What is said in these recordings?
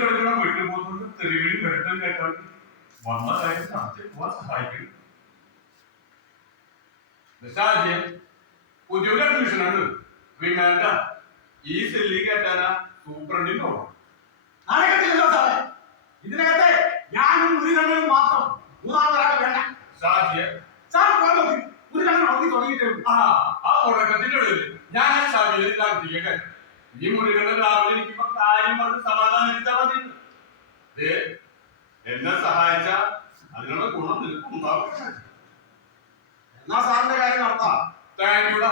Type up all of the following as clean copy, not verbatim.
കിടക്കണം വീട്ടിൽ പോകുന്നുണ്ട് തെരുവിൽ വെട്ടം കേട്ടാൽ വന്ന കാര്യം നടത്തി പോവാൻ സഹായിക്കും. പുതിയൊരു അഡ്മിഷനാണ് വിമേണ്ട ഈ സെല്ലി കേട്ടാനാ സൂപ്രണ്ടിന്റെ ഓണം. ഇതിനകത്തെ ഞാനും ഒരു കണ്ണനും മാത്രം മൂന്നാമതൊരാൾ വേണ്ട. ഷാജിയെ ഒരു കണ്ണൻ അവധി തുടങ്ങിയിട്ടേ ഉള്ളൂ. ആ ഉടക്കത്തിന്റെ ഇടയിൽ ഞാൻ ആ ഷാജിയെ നടത്തിയേക്കാൻ ഈ മുറികളുടെ രാവിലെ എനിക്കിപ്പോ കാര്യം പറഞ്ഞ് സമാധാനിച്ചാ മതി. എന്നെ സഹായിച്ച അതിനുള്ള ഗുണം നിൽക്കുണ്ടാവും. എന്നാ സാറിന്റെ കാര്യം നടത്താം. താങ്ക്യൂടാ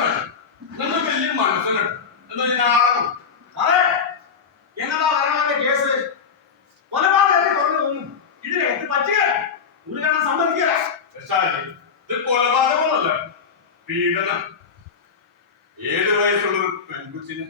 ഷാജി. നിങ്ങൾ വലിയ മനസ്സിലുണ്ട് എന്നാ ഞാൻ അതെ എന്നതാ വരണവന്റെ കേസ് കൊലപാതകത്തെ കൊണ്ടുവന്നു. ഇതിനകത്ത് പറ്റുക ഒരു കണ്ണം സമ്മതിക്കുക. ഷാജി ഇത് കൊലപാതകമല്ല, പീഡനം. 7 വയസ്സുള്ള ഒരു പെൺകുച്ചിന്